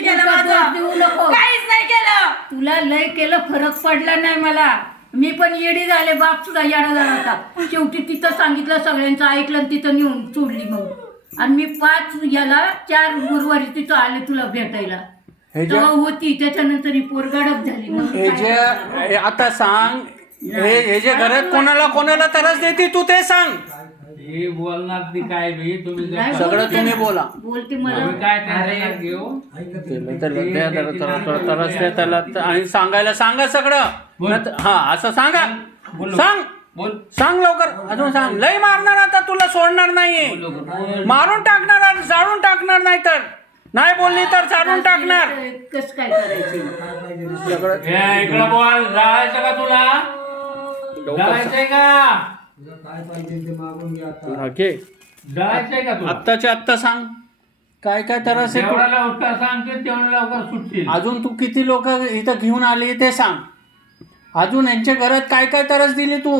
केलं माझं देऊ नको. काहीच नाही केलं. तुला लय केलं फरक पडला नाही मला. मी पण येडी झाले, बाप सुद्धा येडा झाला होता. शेवटी तिथं सांगितलं, सगळ्यांचं ऐकलं आणि तिथं नेऊन सोडली मग. आणि मी 4 गुरुवारी तिथं आले तुला भेटायला. तेव्हा होती, त्याच्यानंतर ही पोरगाडक झाली. मग हे जे आता सांग, हे जे घरात कोणाला त्रास देते तू ते सांग. हे बोलणार ती काय बी तुम्ही नाही सगळं बोलते तुम्ही ना. बोला. बोलते मला. तुम्ही काय टेन्शन घेऊ त्याला आणि सांगायला सांगा सगळं. हा असं सांगा. सांग बोल सांग लवकर. अजून सांग. लय मारणार आता, तुला सोडणार नाहीये. मारून टाकणार, जाळून टाकणार. नाही तर नाही बोलली तर जाळून टाकणार. कसं काय करायचं? सगळं इकडं बोल. जायचं का तुला? जायचंय का? काय पाहिजे ते मागून घ्या आता. ओके. जायचंय का तुला? आत्ताच्या आत्ता सांग काय काय त्रास आहे. जेवढा लवकर सांगते तेवढं लवकर सुटतील. अजून तू किती लोक इथं घेऊन आली ते सांग. अजून यांच्या घरात काय काय त्रास दिली तू.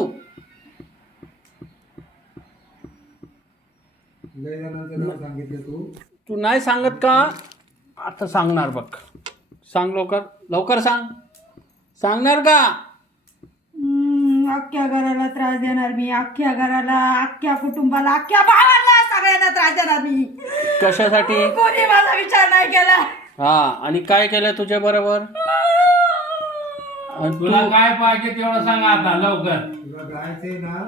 लय जणांचं नाव सांगितलं तू नाही सांगत का? आता सांगणार बघ. सांग लवकर सांग. सांगणार का? अख्ख्या घराला त्रास देणार मी. अख्ख्या घराला, अख्ख्या कुटुंबाला, अख्ख्या भावाला, सगळ्यांना त्रास देणार मी. कशासाठी? कोणी माझा विचार नाही केला. हा. आणि काय केलं तुझ्या बरोबर? तुला काय पाहिजे तेवढं सांग आता लवकर. तुला जायचंय ना,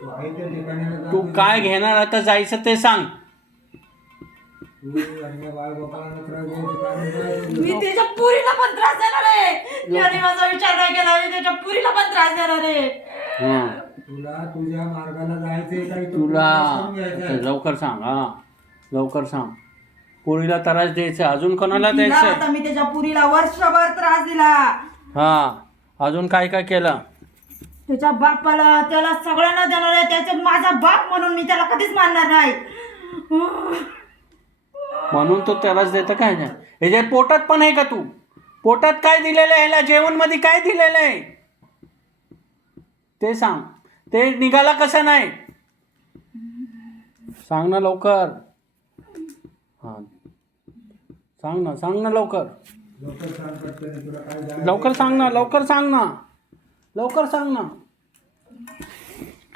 तू आहे त्या ठिकाणी तू काय घेणार आता जायचं ते सांग. तू आणि बाळगोपाळांना त्रास द्यायचं कारण काय? मी त्याच्या पुरीला पण त्रास देणार आहे. ज्याने माझा विचार नाही केला मी त्याच्या पुरीला पण त्रास देणार आहे. हा. तुला तुझ्या मार्गाला जायचंय काय? तुला लवकर सांग. हा लवकर सांग. पोरीला त्रास द्यायचा, अजून कोणाला तिला द्यायचं? आता मी त्याच्या पुरीला वर्षभर त्रास दिला. हा. अजून काय काय केलं? त्याच्या बापाला, त्याला सगळ्यांना देणार आहे. त्याच्यात माझा बाप म्हणून मी त्याला कधीच मानणार नाही. म्हणून तो त्रास देतं काय? ह्याच्या पोटात पण आहे का तू? पोटात काय दिलेलं आहे? ह्याला जेवण मध्ये काय दिलेलं आहे ते सांग. ते निघाला कसं नाही? सांग ना लवकर. हा सांग ना लवकर. लवकर सांग पटकन. तुला काय जायचं? लवकर सांग ना.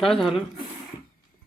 काय झालं?